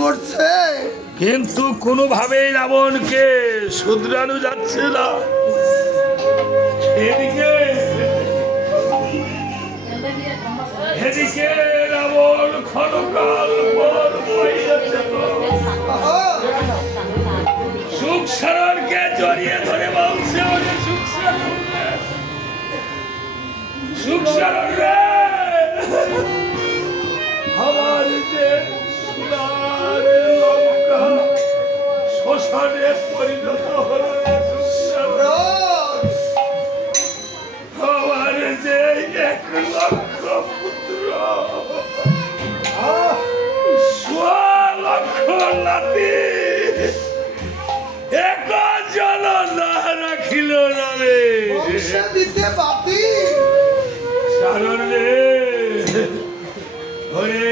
করছে, কিন্তু কোনোভাবেই রাবণকে শুধরানো যাচ্ছে না। এদিকে রাবণ ক্ষণকাল পর সুখসারণকে জড়িয়ে ধরে বলছে, ওরে সুখসারণ রে, আমার যে সোনার লঙ্কা শ্মশানে পরিণত হলো, আমার যে 1 লক্ষ পুত্র, 1.5 লক্ষ নাতি, এক জন না রাখিল না রে, দিতে পাতি সারণ রে, হয়ে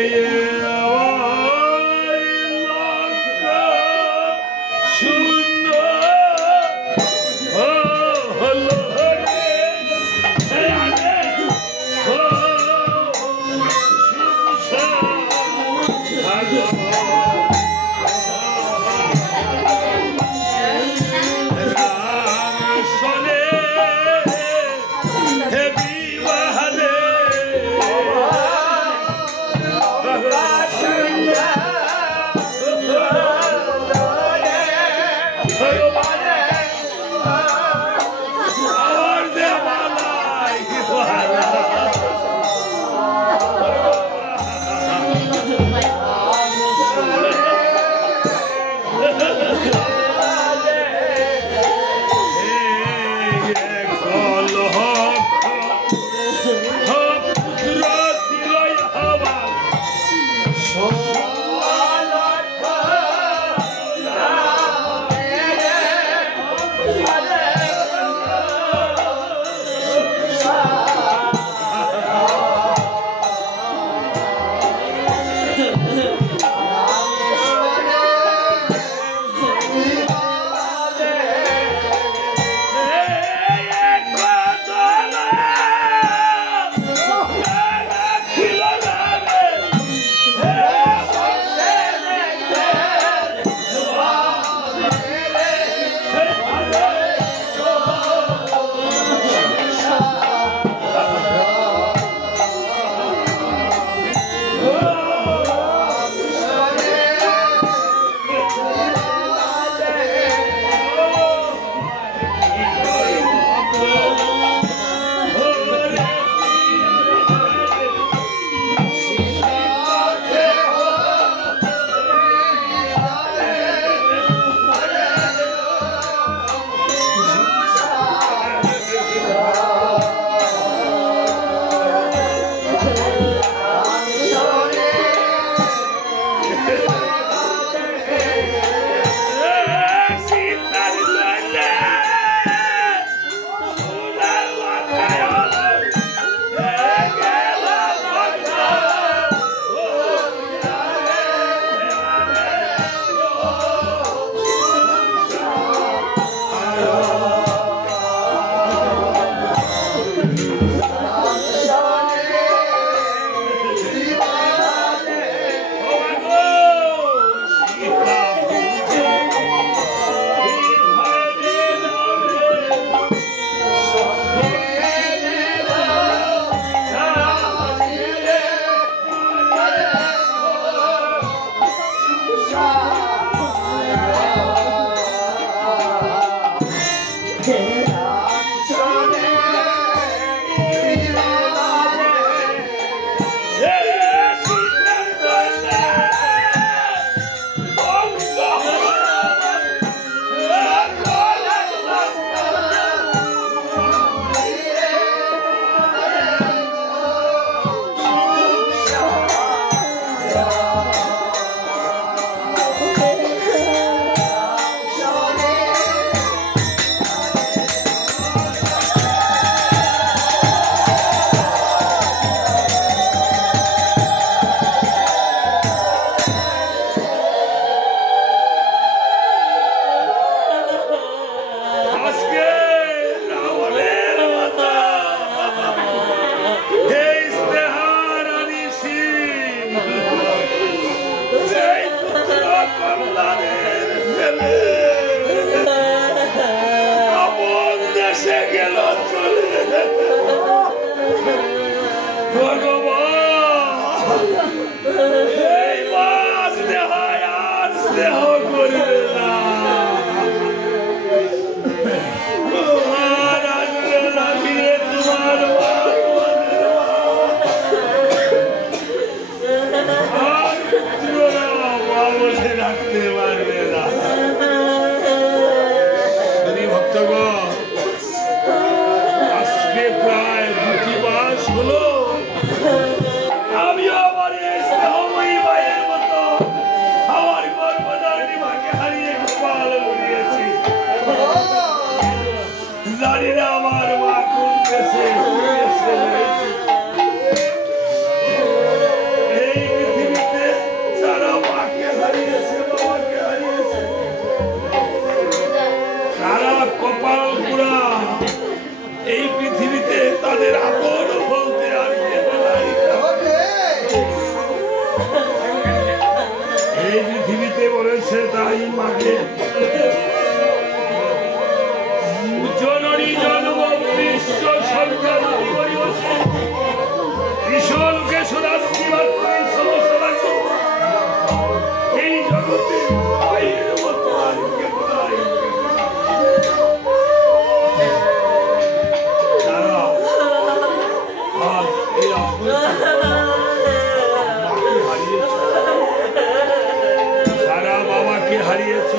সন্তানের ছেলে আপন দেশে গেল চলে। ভগবান এই মা স্নেহ আর স্নেহ করবে না। তোমার আসবে না ফিরে, তোমার মা তোমাদের আর পুত্ররা মা বসে রাখতে পারবে না। ভক্তগণ, আজকে প্রায় 2 মাস হলো আমিও আমার এই স্নেহময়ী মায়ের মতো আমার গর্ভধারিণী মাকে হারিয়ে কপাল ঘুরিয়েছি। জানি না আমার মা কোন দেশে এই পৃথিবীতে যারা মাকে হারিয়েছে, বাবাকে হারিয়েছে, তারা কপাল পুরা এই পৃথিবীতে তাদের আপন বলতে আর এই পৃথিবীতে বলেছে তাই মাকে জননী জন্ম বিশ্ব সংখ্যা বিশ্বকে সুরাস্তি এই জগতে মায়ের মতো আর কেউ নাই। সারা বাবাকে হারিয়েছ,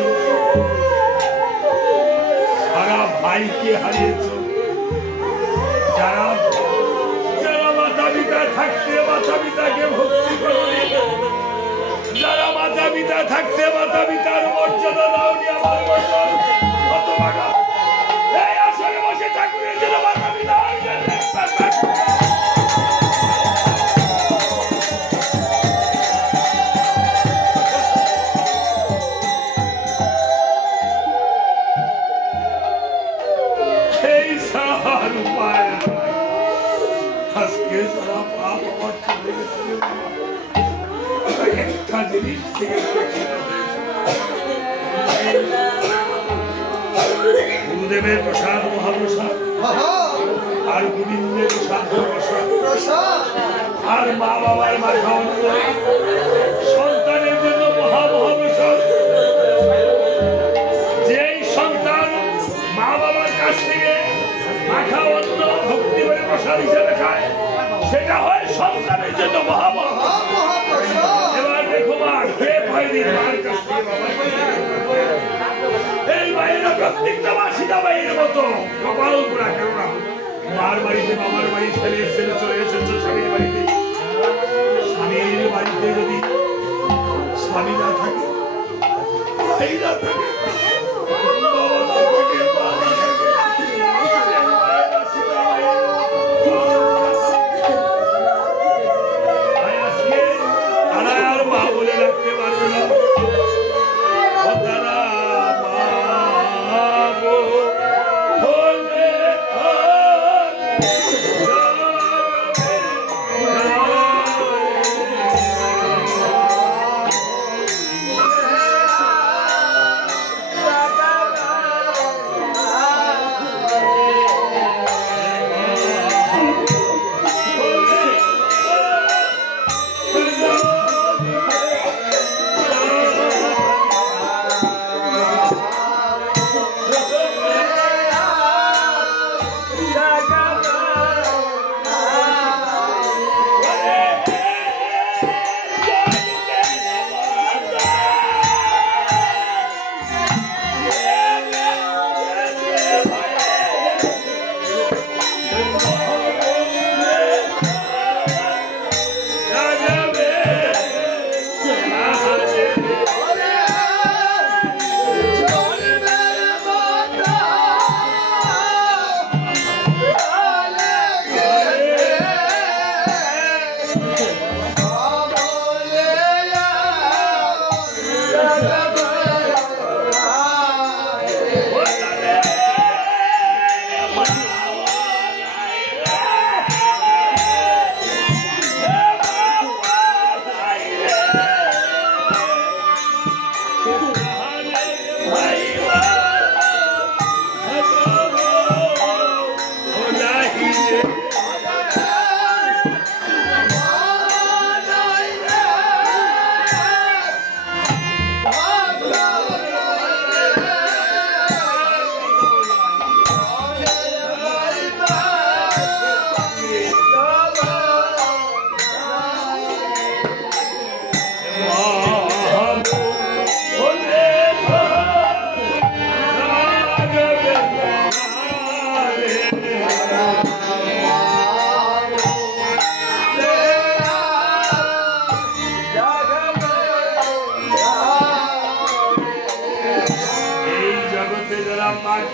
সারা ভাইকে হারিয়েছ, যারা যারা মাতা পিতা থাকতে মাতা পিতাকে ভক্তি করনি, যারা মাতা পিতা থাকতে মাতা পিতার মর্যাদা দাওনি, আমার বছর কত টাকা এই আসরে বসে ঠাকুরের জন্য মাতা পিতা গুরুদেবের প্রসাদ মহাপ্রসাদ আর গোবিন্দের প্রসাদ আর মা বাবার মাথা অন্ন সন্তানের জন্য মহামহাপ্রসাদ। যেই সন্তান মা বাবার কাছ থেকে মাথা অন্ন ভক্তি করে প্রসাদ হিসেবে খায়, সেটা হয় সন্তানের জন্য মহামহাপ্রসাদ। এবার দেখো মা কে ভয় দিন মার কাছ থেকে এই মায়েরা প্রত্যেকটা মা সীতা মায়ের মতো কপাল পুরা। কেননা মার বাড়িতে বাবার বাড়ি ছেলে ছেলে চলে এসেছে স্বামীর বাড়িতে, স্বামীর বাড়িতে যদি স্বামী না থাকে, ভাই না থাকে, বাবা না থাকে, মা না থাকে, তারা আর মা বলে রাখতে পারবে না।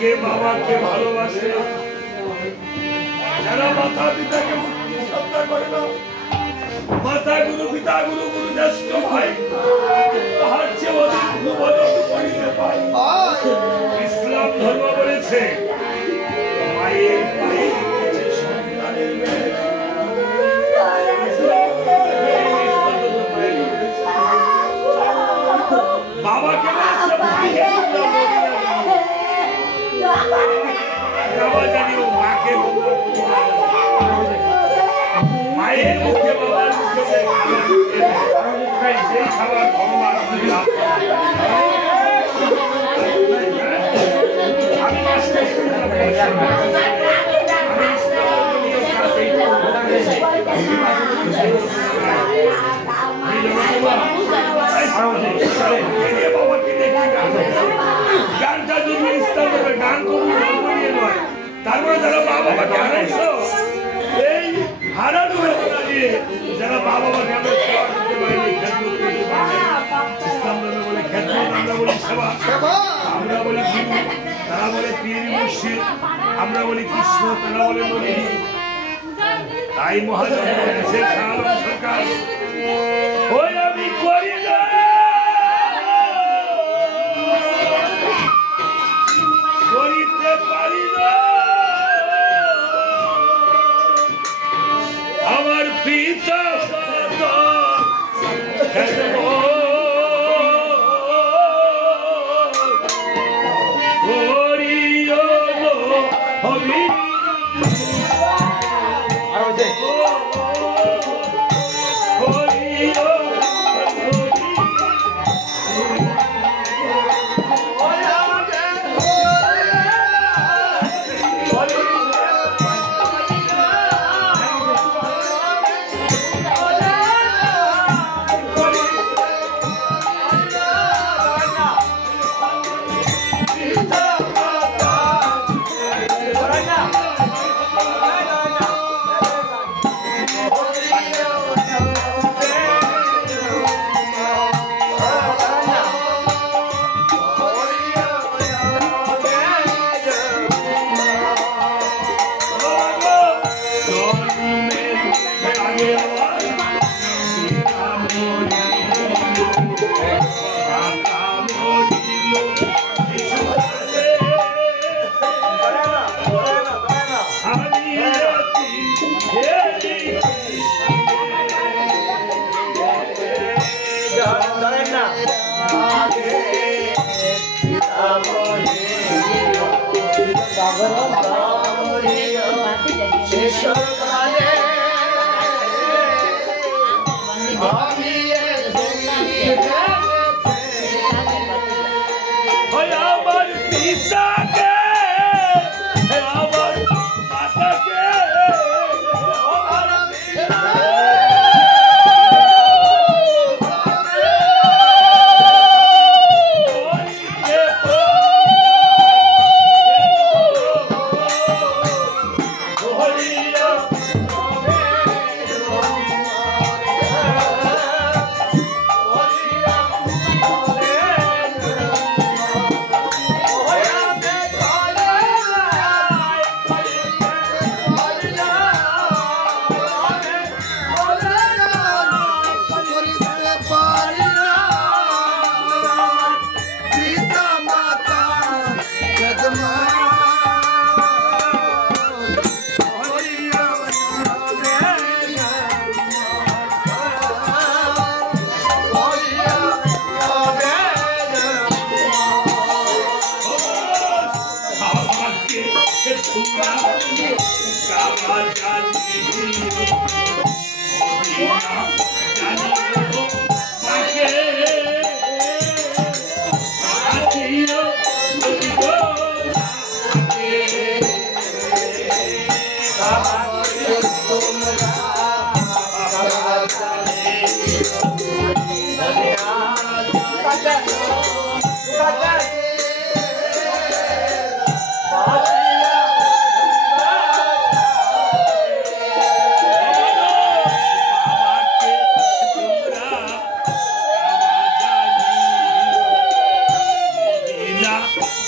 কে বাবাকে ভালোবাসে না, যারা মাতা পিতাকে মুক্তি শ্রদ্ধা করে না, মাতা গুরু পিতা গুরু গুরু জ্যেষ্ঠ ভাই তাহার চেয়ে অধিক গুরুবদন করিতে পায়। ইসলাম ধর্ম বলেছে মায়ের পায়ে লেগেছে সন্তানের মেয়ে। বাবাকে বলেছে মাকে বাবা জানিও মাকে মায়ের মুখে বাবার মুখে সেই খাবার ভগবান আমি গানটা যদি ইসলাম গান করবো নয়, তারপরে যারা মা বাবাকে হারাইছ এই হারানো যারা মা বাবাকে আমরা সেবা করতে পারিনি, খেদমত করতে পারি, ইসলাম ধর্মে বলে খেদমত, আমরা বলি সেবা, আমরা বলি গুরু, তারা বলে পীর মুর্শিদ, আমরা বলি কৃষ্ণ, তারা বলে নবী। তাই মহাজন বলেছে শাহরুখ সরকার ওই আমি করি না করিতে পারি না আমার পিতা মাতা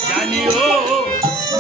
করিও হবি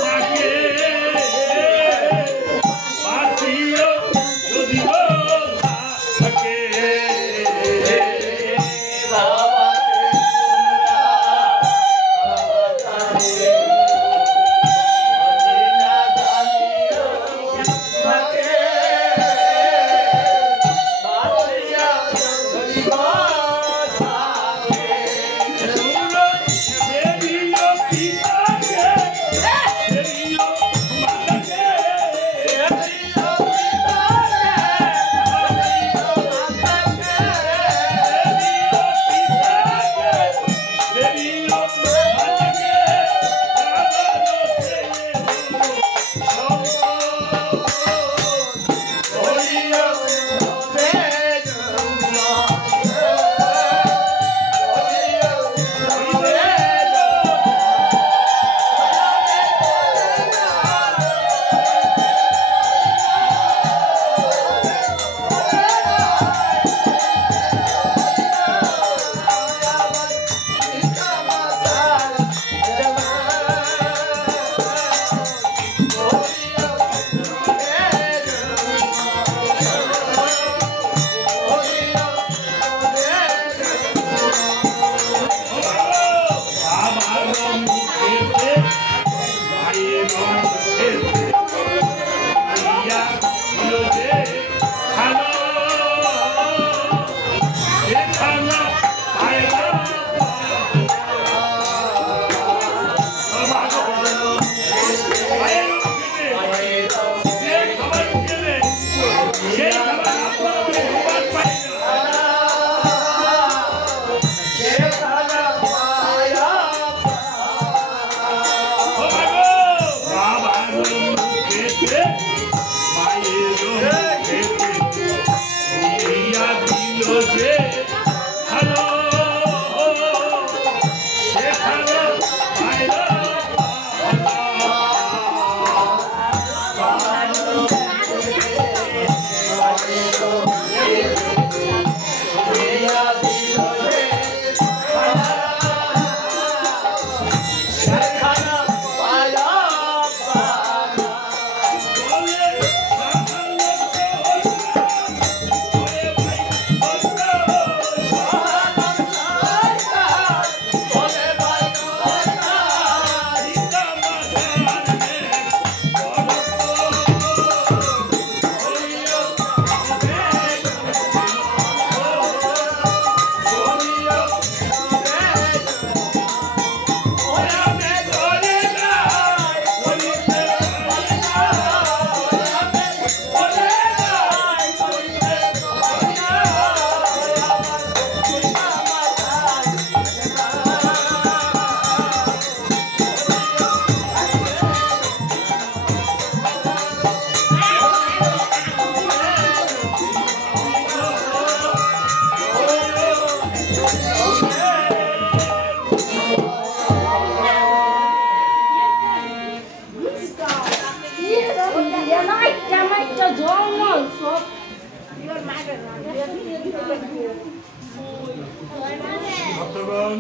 ভক্তগণ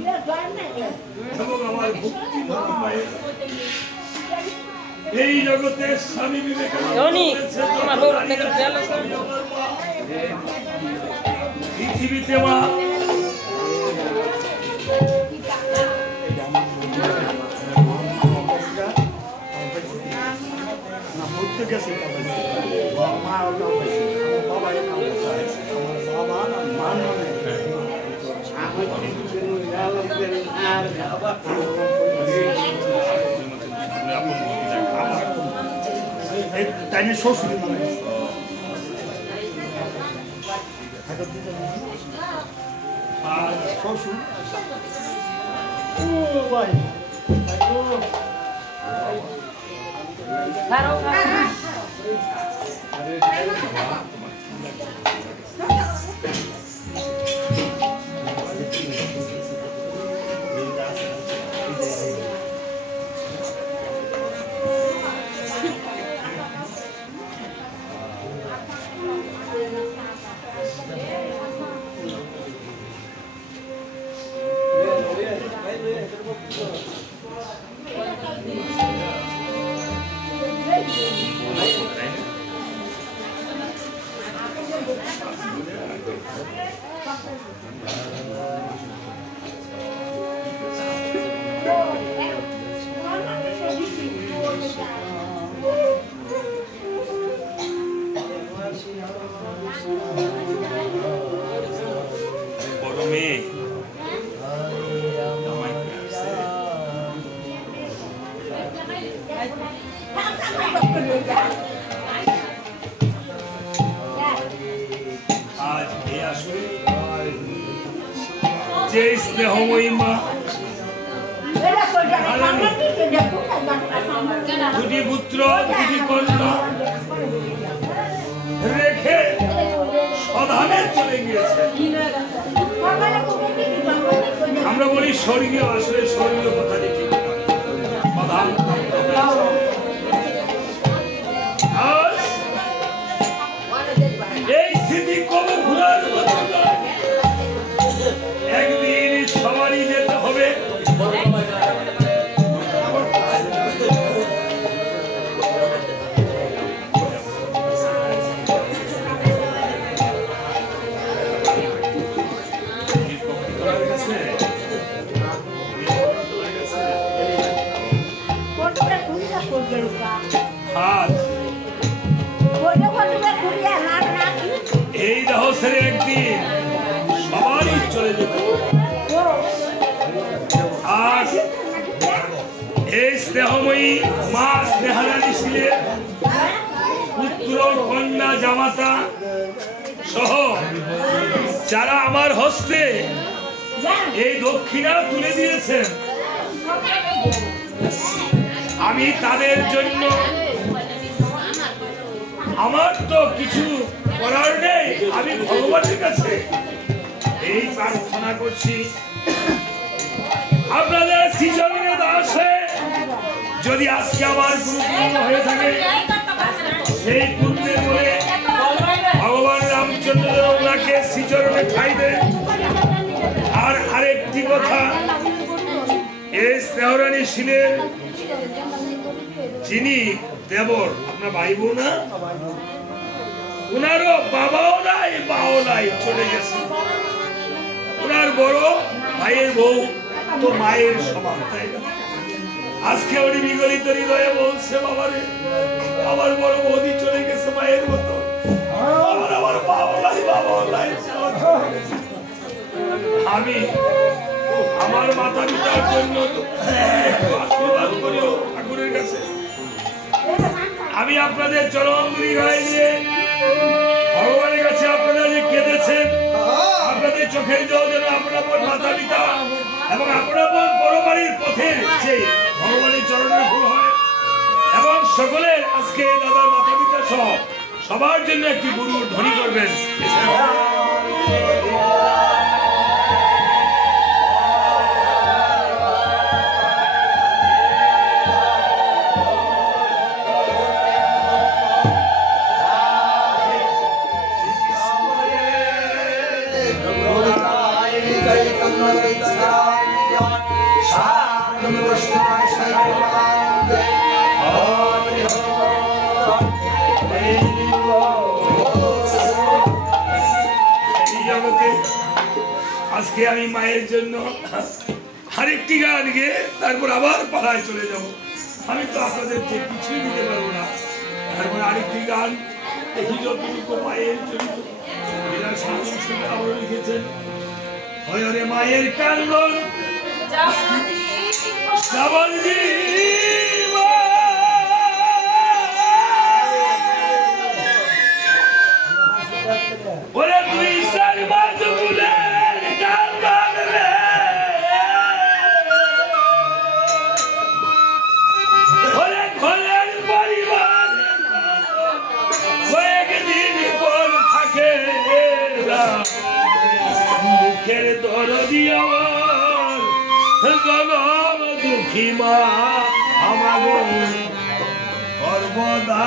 এবং আমার ভক্তি মায়ের এই জগতে স্বামী বিবেকানন্দ পৃথিবীতে মা শ্বশুর শ্বশুর যে স্নেহময়ী মা দুটি পুত্র দুটি কন্যা রেখে সধানে চলে গিয়েছে। আমরা বলি স্বর্গীয়, আসলে স্বর্গীয় কথা ঠিক প্রধান এই স্মৃতি কবে ঘুরার একদিন সবারই যেতে হবে। এই রহস্যের একদিন সবারই চলে যেত। আর এই স্নেহময়ী মা স্নেহারানী ছিলেন পুত্র কন্যা জামাতা সহ যারা আমার হস্তে এই দক্ষিণা তুলে দিয়েছেন, আমি তাদের জন্য আমার তো কিছু করার নেই, আমি ভগবানের কাছে এই প্রার্থনা করছি আপনাদের শ্রীচরণে দাস হয়ে যদি আজকে আমার গুরুপূর্ণ হয়ে থাকে সেই পূর্বে বলে ভগবান রামচন্দ্র ওনাকে শ্রীচরণে ঠাঁই দেন। আর আরেকটি কথা, এই স্নেহরানী ছিলেন যিনি দেবর, আপনার ভাই বোন না, ওনারও বাবাও নাই মাও নাই, চলে গেছে। ওনার বড় ভাইয়ের বউ তো মায়ের সমান, তাই না? আজকে উনি বিগলিত হৃদয়ে বলছে, বাবারে আমার বড় বৌদি চলে গেছে মায়ের মতো, আমার বাবাও নাই বাবাও নাই। আমি আমার মাতা পিতার জন্য আশীর্বাদ করিও ঠাকুরের কাছে। আমি আপনাদের চরণ ধরি গায়ে দিয়ে ভগবানের কাছে আপনারা যে কেঁদেছেন, আপনাদের চোখের জল যেন আপনার মাতা পিতা এবং আপনার বড় বাড়ির পথের যে ভগবানের চরণে ভুল হয়, এবং সকলের আজকে দাদার মাতা পিতা সহ সবার জন্য একটি গুরু ধ্বনি করবেন। Jai Kangal Jai আজকে আমি মায়ের জন্য আরেকটি গান গিয়ে তারপর আবার পাড়ায় চলে যাব। আমি তো আপনাদেরকে কিছুই দিতে পারবো না। তারপর আরেকটি গান দেখি যতটুকু মায়ের জন্য এরা সাধন শুনে আবার লিখেছেন। হয়রে মায়ের কান্দন ওরে তুই সারবাজ বুলের কান্দন রে ওরে ঘরের পরিবার কয়েকদিন পর থাকে মুখের দরদি আমার জনম দুঃখী মা আমার সর্বদা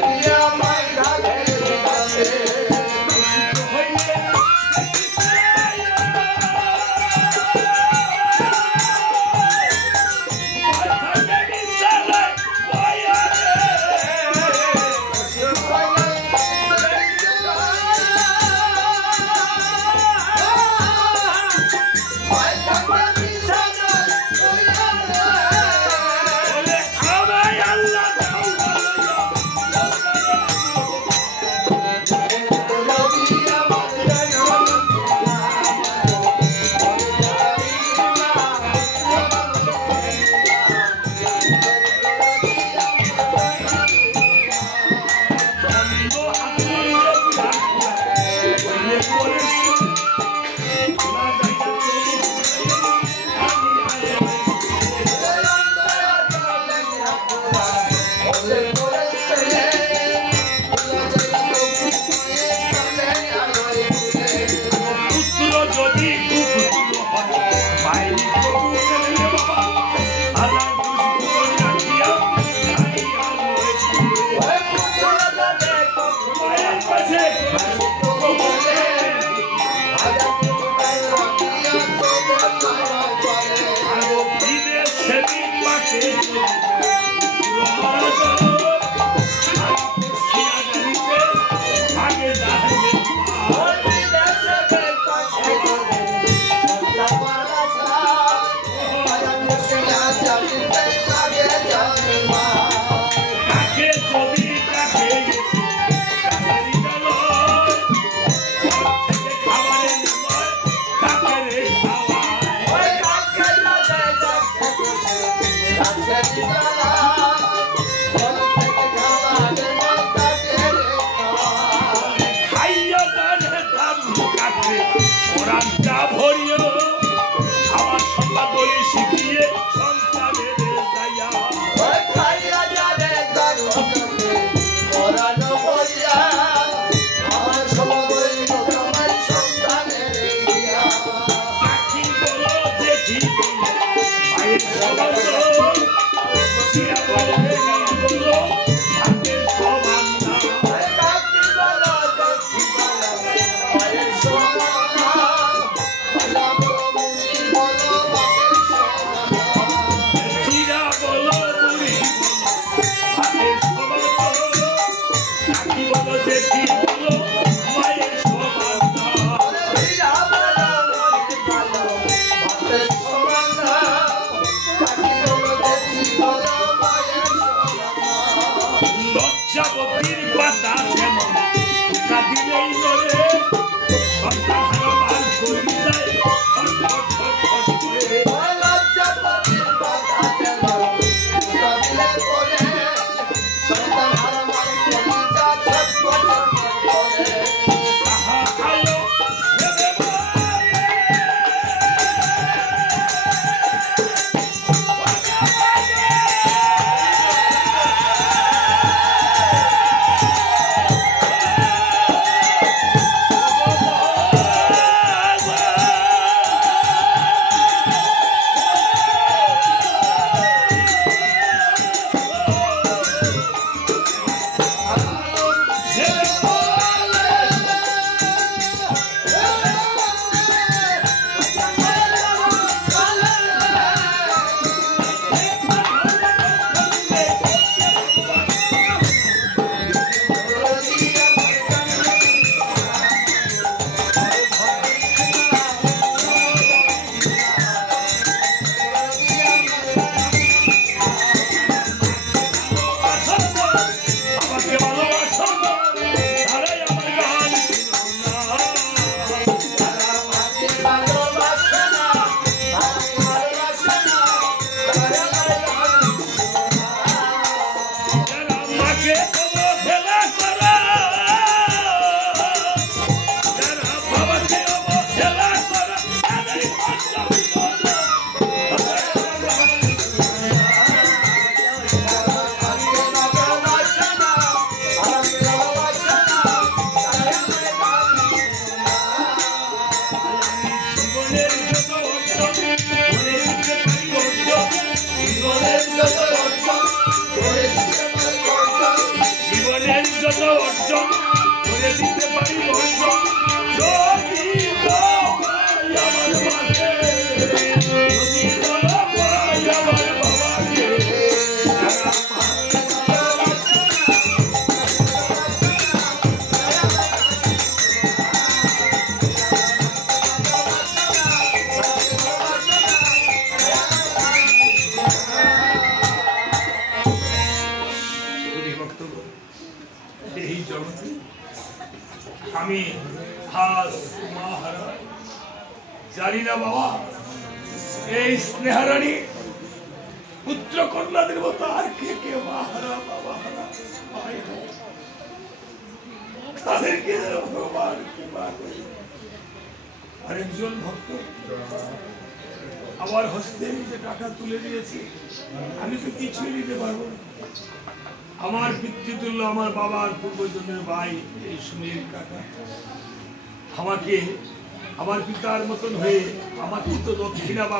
Yeah.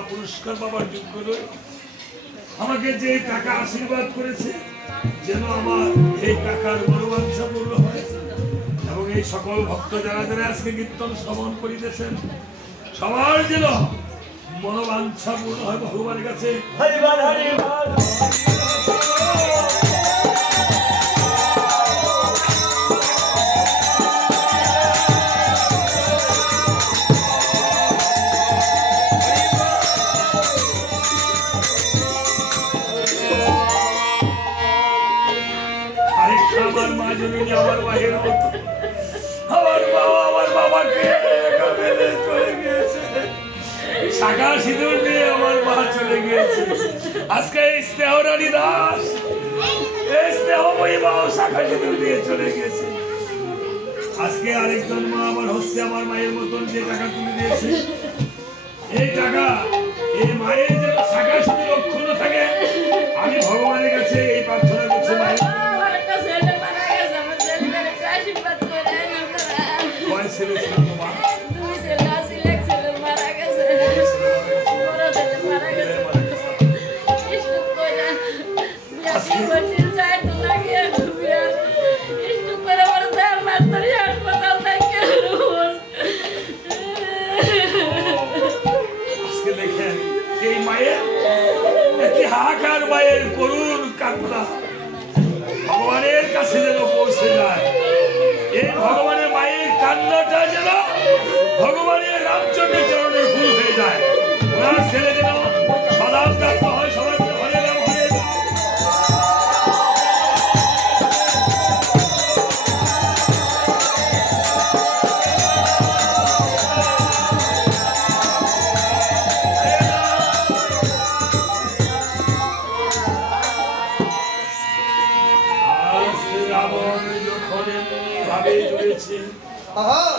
পুরস্কার পাবার যোগ্য নয় আমাকে যে টাকা আশীর্বাদ করেছে যেন আমার এই টাকার মনোবাঞ্ছা পূর্ণ হয় এবং এই সকল ভক্ত যারা যারা আজকে কীর্তন শ্রবণ করিতেছেন সবার যেন মনোবাঞ্ছা পূর্ণ হয় ভগবানের কাছে। মা জননী আমার মায়ের মতো আমার বাবা আমার বাবাকে একা ফেলে চলে গিয়েছে শাখা সিঁদুর দিয়ে আমার মা চলে গিয়েছে আজকে এই স্নেহরানী দাস এই স্নেহময়ী মাও শাখা সিঁদুর দিয়ে চলে গেছে আজকে আরেকজন মা আমার হচ্ছে আমার মায়ের মতন যে টাকা তুলে দিয়েছে এই টাকা এই মায়ের যেন শাখা সিঁদুর অক্ষুণ্ণ থাকে আমি ভগবানের কাছে এই প্রার্থনা করছি মায়ের কয় ছেলে ছিল তোমার আজকে দেখেন এই মায়ের একটি হাহাকার মায়ের করুণ কান্না ভগবানের কাছে যেন পৌঁছে যায় এই ভগবানের মায়ের কান্নাটা যেন ভগবানের রামচন্দ্রের চরণের ভুল হয়ে যায় ওনার ছেলে যেন সদা প্রাপ্ত হয় সবার হরে রাম হরে রাম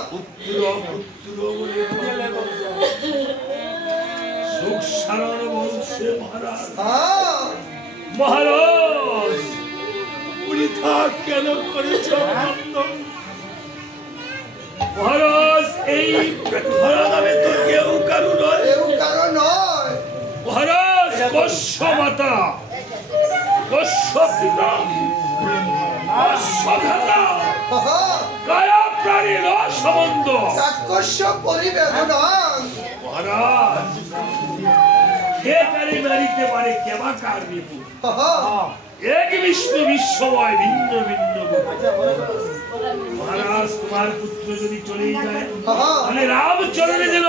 পুত্র পুত্র বলে সুখ সারণ বংশে মহারাজ মহারাজ পরীক্ষা কেন করেছ মহারাজ এই ধরাধামে তো কেউ কারো নয় মহারাজ কশ্য মাতা কশ্য পিতা কশ্য ভ্রাতা কায়া প্রাণীর সম্বন্ধ চাক্ষুষ পরিবেদন মহারাজ কে কারি মারিতে পারে কেবা কার রিপু এক বিষ্ণু বিশ্বময় ভিন্ন ভিন্ন মহারাজ তোমার পুত্র যদি চলেই যায় তাহলে রামচরণে যেন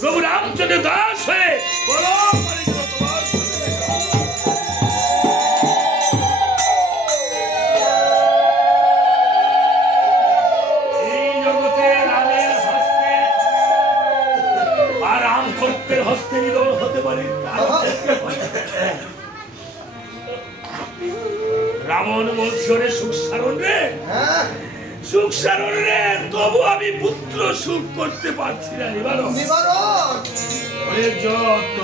প্রভু রামচন্দ্রের দাস হয়ে বলো হস্তে নিধন হতে পারে রাবণ বলছে ওরে সুখ সারণ রে তবু আমি পুত্র সুখ করতে পারছি না নিবারণ যত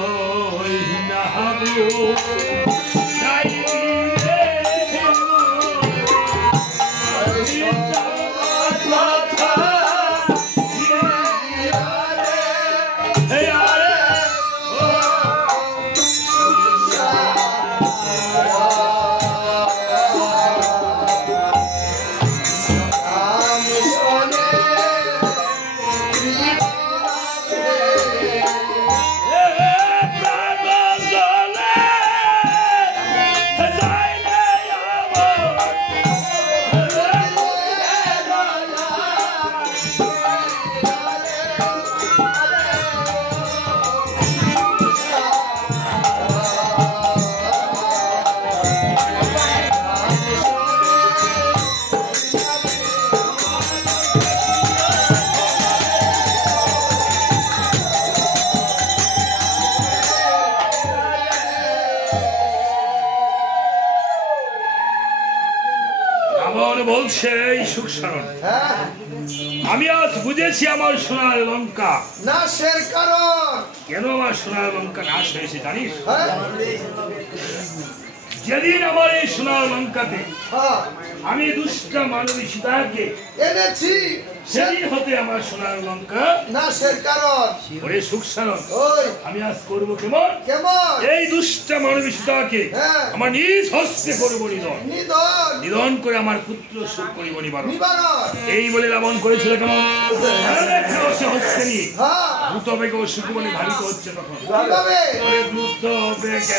বলছে সুখ সারণ আমি আজ বুঝেছি আমার সোনার লঙ্কা নাশের কারণ কেন আমার সোনার লঙ্কা নাশ হয়েছে জানিস যেদিন আমার এই সোনার লঙ্কাতে আমি দুষ্ট মানবী সীতাকে এনেছি সেদিন হতে আমার সোনার লঙ্কা নাশের কারণ ওরে সুখ সারণ আমি আজ করবো কেমন এই দুষ্ট মানবী সীতাকে আমার নিজ হস্তে করবো নিধন করে আমার পুত্র সুখ করিব নিবারণ এই বলে রাবণ করেছিল কেমন হস্তে নিয়ে দ্রুত বেগে সুখবনে ধাবিত হচ্ছে তখন দ্রুত বেগে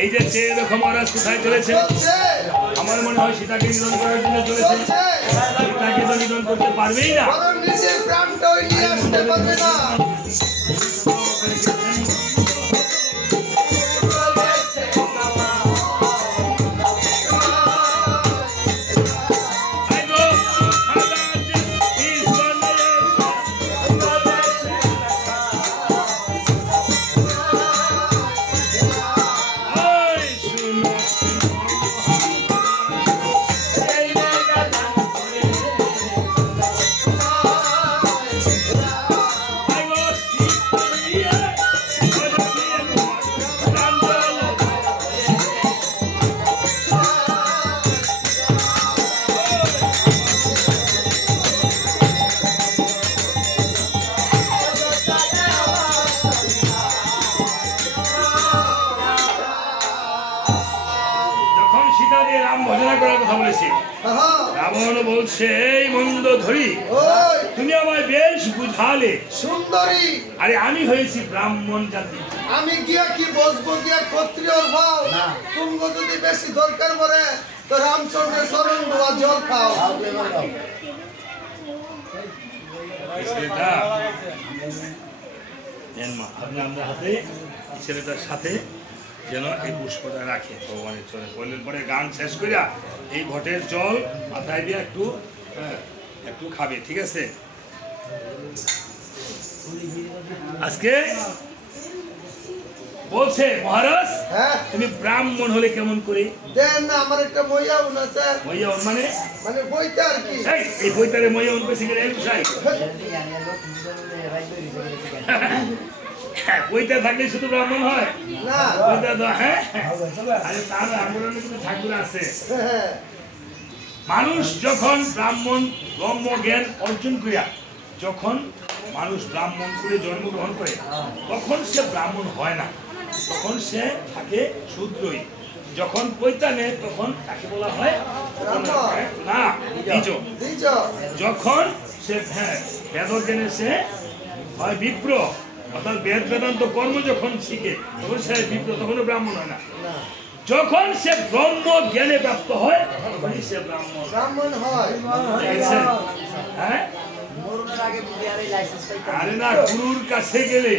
এই যে এরকম মহারাজ কোথায় চলেছে? চলছে আমার মনে হয় সীতাকে নিধন করার জন্য চলেছে। চলছে সীতাকে তো নিধন করতে পারবেই না। বরং নিজের প্রাণটাও নিয়ে আসতে পারবে না। রাবণ বলছে, এই মন্দ ধরি ওই তুমি আমায় বেশ বুঝালে সুন্দরী, আরে আমি হয়েছি ব্রাহ্মণ জাতি, আমি গিয়া কি বসবো গিয়া ক্ষত্রিয় ভাও। তুমি যদি বেশি দরকার পড়ে তো রামচন্দ্রের চরণ ধোয়া জল খাও। ছেলেটা আপনি আমাদের হাতে ছেলেটার সাথে যেন এই পুষ্পটা রাখে ভগবানের চলে বললেন। পরে গান শেষ করিয়া এই ঘটের জল মাথায় দিয়ে একটু একটু খাবে, ঠিক আছে? আজকে বলছে মহারাজ, হ্যাঁ তুমি ব্রাহ্মণ হলে কেমন করে? দেন না, আমার একটা মইয়াউন আছে। মইয়াউন মানে মানে বইটা আর কি। এই বইটারে মইয়াউন বেশি করে চাই। বইটা থাকলে শুধু ব্রাহ্মণ হয় না, বইটা তো হ্যাঁ, আরে তার আন্দোলনে কিন্তু ঠাকুর আছে। মানুষ যখন ব্রাহ্মণ ব্রহ্ম জ্ঞান অর্জন করিয়া যখন মানুষ ব্রাহ্মণ করে জন্মগ্রহণ করে তখন সে ব্রাহ্মণ হয় না, তখন সে থাকে শূদ্রই। যখন পৈতা নেয় তখন তাকে বলা হয় না দ্বিজ। যখন সে বেদ জ্ঞানে সে হয় বিপ্র, অর্থাৎ বেদ বেদান্ত কর্ম যখন শিখে তখন সে বিপ্র, তখন ব্রাহ্মণ হয় না। যখন সে ব্রহ্ম জ্ঞানে প্রাপ্ত হয় তখনই সে ব্রাহ্মণ হয়। হ্যাঁ, আরে না, গুরুর কাছে গেলে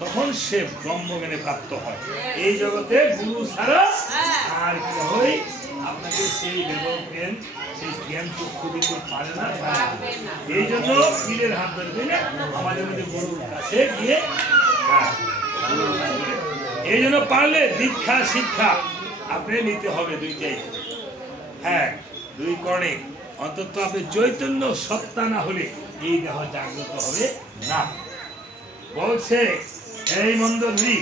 তখন সে ব্রহ্ম জ্ঞানে প্রাপ্ত হয়। এই জগতে গুরু ছাড়া আর কেউই আপনাকে সেই লেভেল জ্ঞান, সেই জ্ঞান চক্ষু দিতে পারে না। এই জন্য পীরের হাত ধরবে না, আমাদের মধ্যে গুরুর কাছে গিয়ে এই জন্য পারলে দীক্ষা শিক্ষা আপনি নিতে হবে দুইটাই। হ্যাঁ, দুই কর্ণে অন্তত আপনি চৈতন্য সত্তা না হলে এই দেহ জাগ্রত হবে না। বলছে, এই মন্দোদরি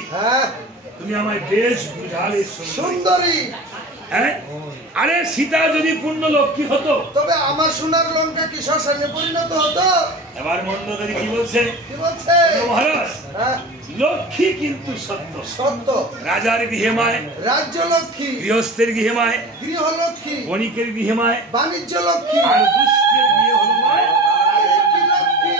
তুমি আমায় বেশ বুঝালে সুন্দরী। হ্যাঁ, আরে সীতা যদি পূর্ণ লক্ষ্মী হতো তবে আমার সোনার লঙ্কা কি শ্মশানে পরিণত হতো। এবার মন্দোদরি কি বলছে? কি বলছে? মহারাজ, লক্ষ্মী কিন্তু সত্য সত্য। রাজার গৃহেমায় রাজ্য লক্ষ্মী, গৃহস্থের গৃহেমায় গৃহলক্ষ্মী, বণিকের গৃহেমায় বাণিজ্য লক্ষ্মী, আর দুষ্টের গৃহে হলো মায় লক্ষ্মী।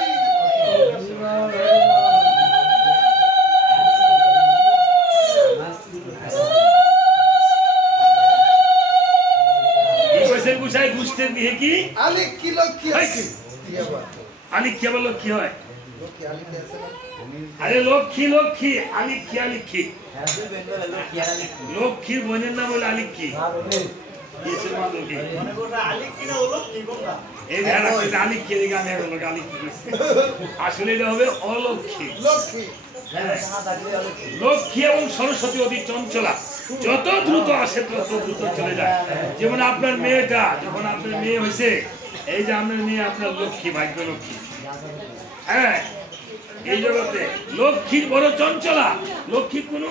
দুষ্টের গৃহে কি আলিক্ষী লক্ষ্মী আছে। আলিক্ষী আবার লক্ষ্মী হয়? আরে লক্ষ্মী লক্ষ্মী, আলিক্ষী আলিক্ষী। লক্ষ্মীর বোনের নাম হলো আলিক্ষী। আসলে এটা হবে অলক্ষ্মী। লক্ষ্মী এবং সরস্বতী অতি চঞ্চলা, যত দ্রুত আসে তত দ্রুত চলে যায়। যেমন আপনার মেয়েটা, যখন আপনার মেয়ে হয়েছে, এই যে আপনার মেয়ে আপনার লক্ষ্মী, ভাগ্য লক্ষ্মী। হ্যাঁ, এই জগতে লক্ষ্মীর বড় চঞ্চলা। লক্ষ্মী কোনো,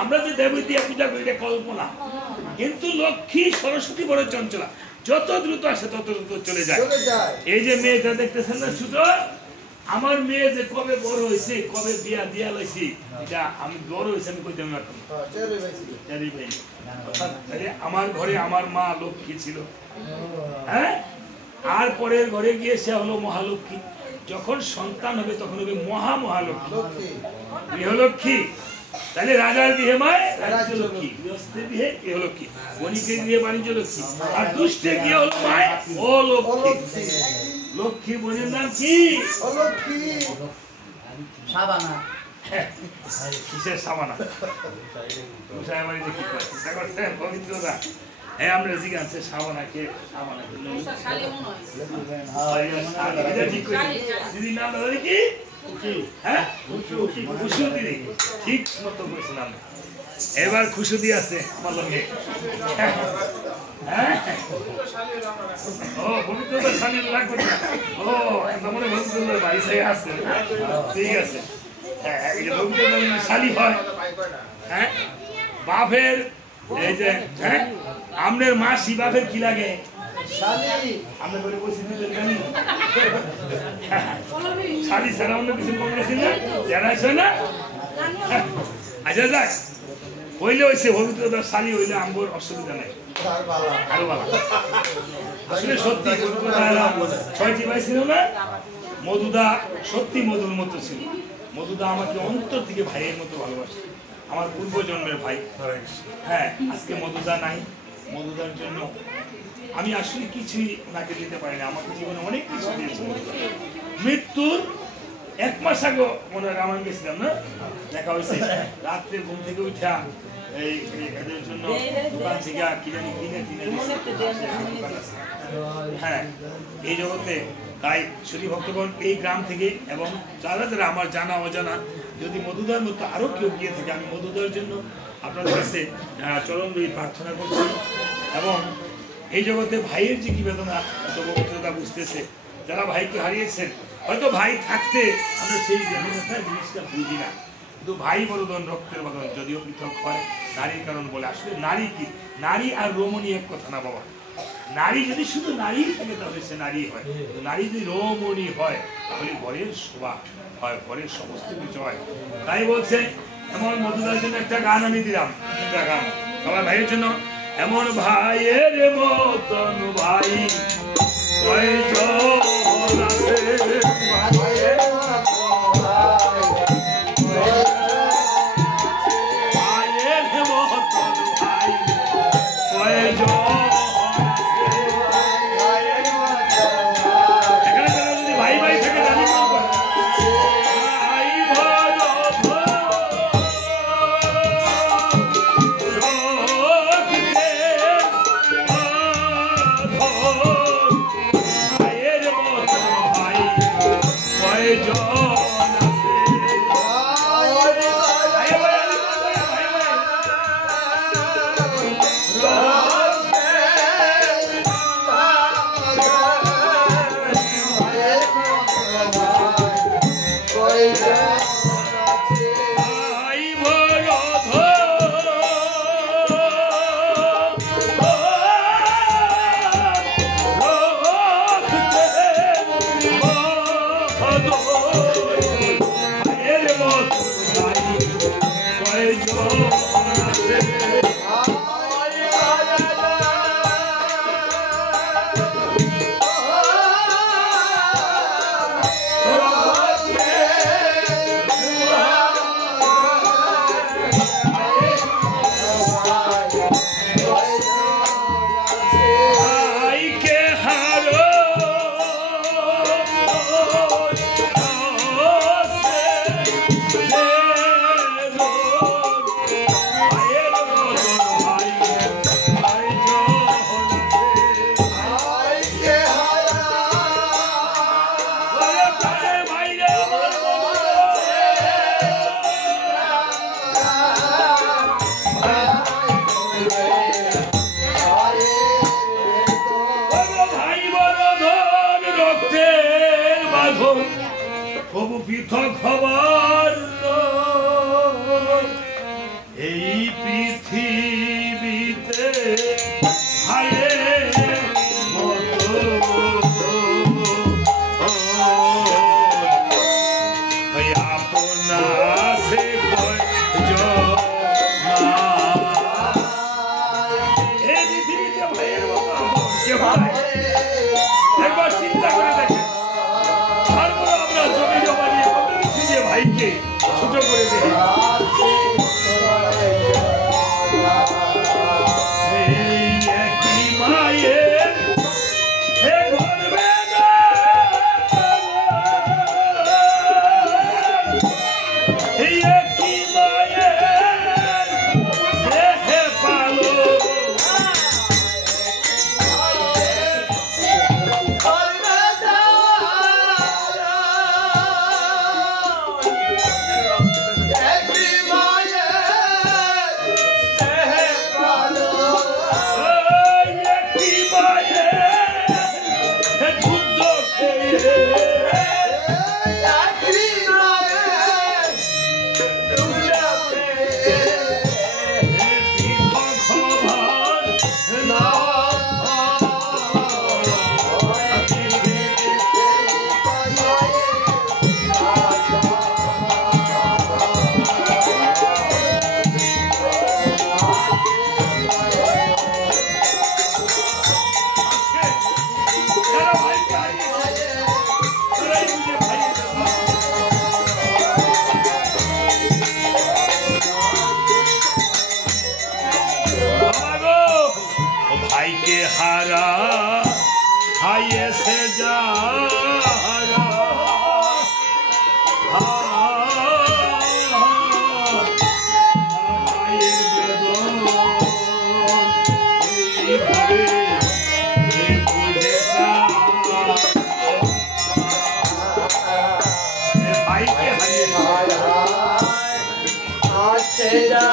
আমরা যে দেবী দিয়ে পূজা করি এটা কল্পনা, কিন্তু লক্ষ্মী সরস্বতী বড় চঞ্চলা, যত দ্রুত আসে তত দ্রুত চলে যায়। এই যে মেয়েটা দেখতেছেন না, শুধু আমার মেয়ে যে কবে বড় হয়েছে, কবে বিয়া দিয়া লাইছি, এটা আমি বড় হয়েছে আমি কইতে পারতাম না। আমার ঘরে আমার মা লক্ষ্মী ছিল, হ্যাঁ, আর পরের ঘরে গিয়ে সে হলো মহালক্ষ্মী। যখন সন্তান হবে তখন হবে মহামহালক্ষ্মী, গৃহলক্ষ্মী। তাহলে রাজার গৃহে মায় রাজ্য লক্ষ্মী, গৃহস্থের গৃহে গৃহলক্ষ্মী, বণিকের গৃহে বাণিজ্য লক্ষ্মী, আর দুষ্টের গৃহে হলো মায় অলক্ষ্মী। লক্ষ্মী বোনের নাম কি? অলক্ষ্মী। সাবানা। কিসের সাবানা? পবিত্রতা। হ্যাঁ, আমরা জিজ্ঞাসা সাবানাকে দিদির নাম দাদা কি? হ্যাঁ, খুশুদি। ঠিক মতো বলছিলাম। এবার খুশুদি আছে আমার লগে। হ্যাঁ, ও পবিত্রতা শালী লাগবে না। ও মনে পবিত্রতার ভাই সাই আছে। ঠিক আছে। হ্যাঁ, এই পবিত্রতা শালী হয়। হ্যাঁ, বাপের এই যে হ্যাঁ, আমনের মাসি বাপের কি লাগে? শালী। আমরা বলে বসে দিতে জানি শালী ছাড়া অন্য কিছু বলেছি না, জানা আছে না? আচ্ছা যাক, হইলে হয়েছে পবিত্রতার শালী হইলে আমগর অসুবিধা নেই, আরো ভালো। আসলে সত্যি পবিত্রতা 6টি ভাই ছিল না? মধুদা সত্যি মধুর মতো ছিল। মধুদা আমাকে অন্তর থেকে ভাইয়ের মতো ভালোবাসে, আমার পূর্ব জন্মের ভাই। হ্যাঁ, আজকে মধুদা নাই। মধুদার জন্য আমি আসলে কিছুই ওনাকে দিতে পারি না। আমাকে জীবনে অনেক কিছু দিয়েছে। মৃত্যুর 1 মাস আগে মনে হয় রামায়ণ গেছিলাম না, দেখা হয়েছে। রাত্রে ঘুম থেকে উঠা এই এদের জন্য দোকান থেকে কি জানি কিনে হ্যাঁ, এই জগতে। তাই শ্রী ভক্তগণ এই গ্রাম থেকে এবং যারা যারা আমার জানা অজানা যদি মধুদার মতো আরো কেউ গিয়ে থাকে, আমি মধুদার জন্য আপনাদের কাছে চরণ ধরে প্রার্থনা করছি। এবং এই জগতে ভাইয়ের যে কি বেদনা পবিত্রতা বুঝতেছে, যারা ভাইকে হারিয়েছেন, হয়তো ভাই থাকতে আমরা সেই বেদনাটা জিনিসটা বুঝি না, কিন্তু ভাই বলদন রক্তের বদন যদিও পৃথক হয় নারীর কারণ বলে। আসলে নারী কি? নারী আর রমণী এক কথা না বাবা। নারী যদি শুধু নারী থাকে তাহলে সে নারী হয়, নারী যদি রমণী হয় তাহলে ঘরের শোভা হয়, ঘরের সমস্ত কিছু হয়। তাই বলছে এমন মধুদার জন্য একটা গান আমি দিলাম, একটা গান সবার ভাইয়ের জন্য। এমন ভাইয়ের মতন ভাই কয়জন আছে, ভাইয়ের মতন ভাই কয়জন। তবু পৃথক হবার এই পৃথিবীতে ভাইয়ের মতো আপনা সে এই পৃথিবীতে ভাইয়ের মতো কেউ নাই। একবার চিন্তা করে দেখেন, ভাইকে ছোট করে দেয়। ভাইকে হারিয়েছ আছে যা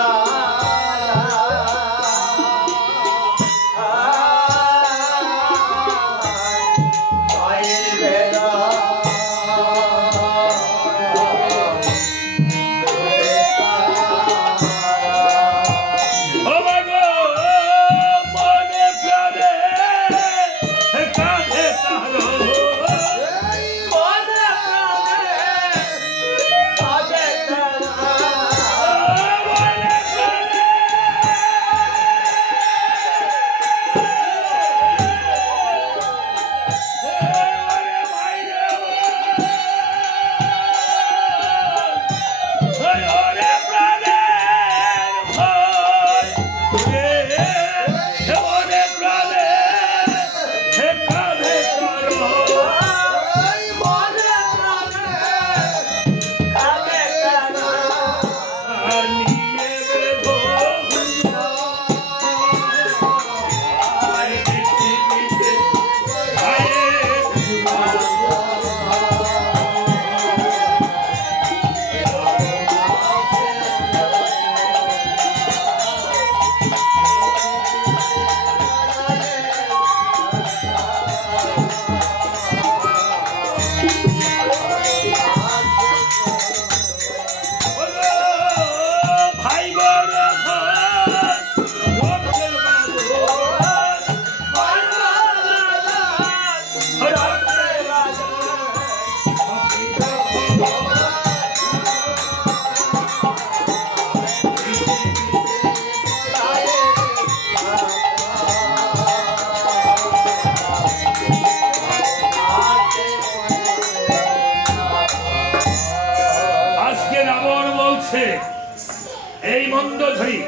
এই মন্দ ধরি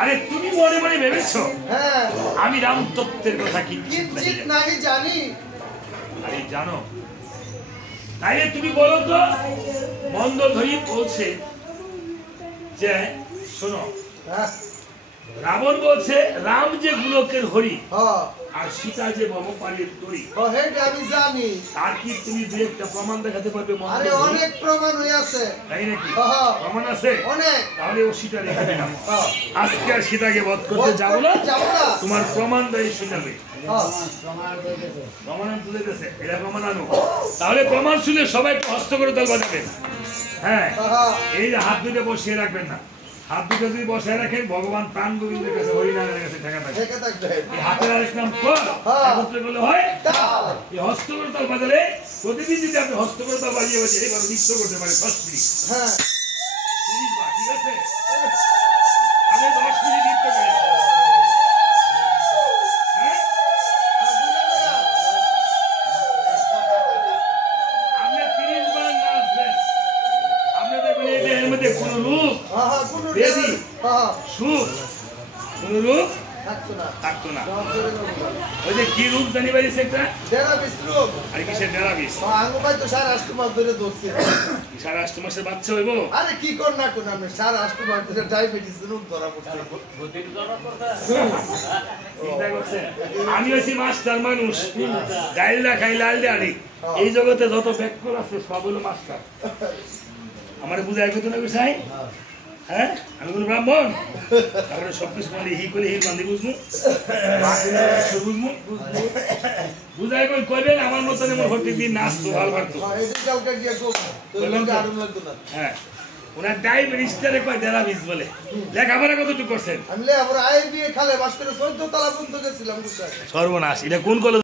আরে তুমি মনে মনে ভেবেছো আমি রামতত্ত্বের কথা কিঞ্চিত নাহি জানি। আরে জানো তাইলে তুমি বলো তো মন্দ ধরি বলছে যে শোনো রাবণ বলছে রাম যে গোলকের হরি আর সীতা যে ভবপালের তরি আমি জানি। তার কি তুমি দুই একটা প্রমাণ দেখাতে পারবে? আরে অনেক প্রমাণ হয়ে আছে। তাই নাকি? প্রমাণ আছে অনেক। তাহলে ও সীতা রেখে দিলাম, আজকে আর সীতাকে বধ করতে যাবো না, তোমার প্রমাণ দেয় শুনাবে। প্রমাণ তুলে দিয়েছে, এটা প্রমাণ আনো। তাহলে প্রমাণ শুনে সবাই হস্ত করে তাল বাজাবেন। হ্যাঁ, এই যে হাত দুটো বসিয়ে রাখবেন না, হাত দুটো যদি বসায় রাখেন ভগবান প্রাণ গোবিন্দের কাছে হরিনারায়ণের কাছে ঠেকা থাকবে। এই হাতের আরেক নাম কর, একত্রে করলে হয় এই হস্ত করে তাল বাজালে প্রতিদিন যদি আপনি হস্ত করে তাল বাজিয়ে বাজিয়ে এইভাবে নৃত্য করতে পারে 10 মিনিট। হ্যাঁ 30 বার, ঠিক আছে? আমি 10 মিনিট নৃত্য করি। আমি হয়েছি মাস্টার মানুষ, গাইলা খাইলা আলডি। এই জগতে যত ব্যাকরণ আছে সব হলো মাস্টার। আমার বুঝাই কত না বিষয়? হ্যাঁ, আমি কোনো ব্রাহ্মণ, তারপরে সবকিছু মানে হি করে হির বান্ধি বুঝবো, বুঝবো বুঝাই করে কইবেন আমার মতন এমন প্রত্যেকদিন নাচতো ভালো পারতো। হ্যাঁ, ওনার ডায়াবেটিসটারে কয় ডায়াবেটিস বলে। লেখাপড়া কতটুকু করছেন? আমি লেখাপড়া আইবিএ খালে বাস করে 14 তলা পর্যন্ত গেছিলাম। সর্বনাশ, এটা কোন কলেজ?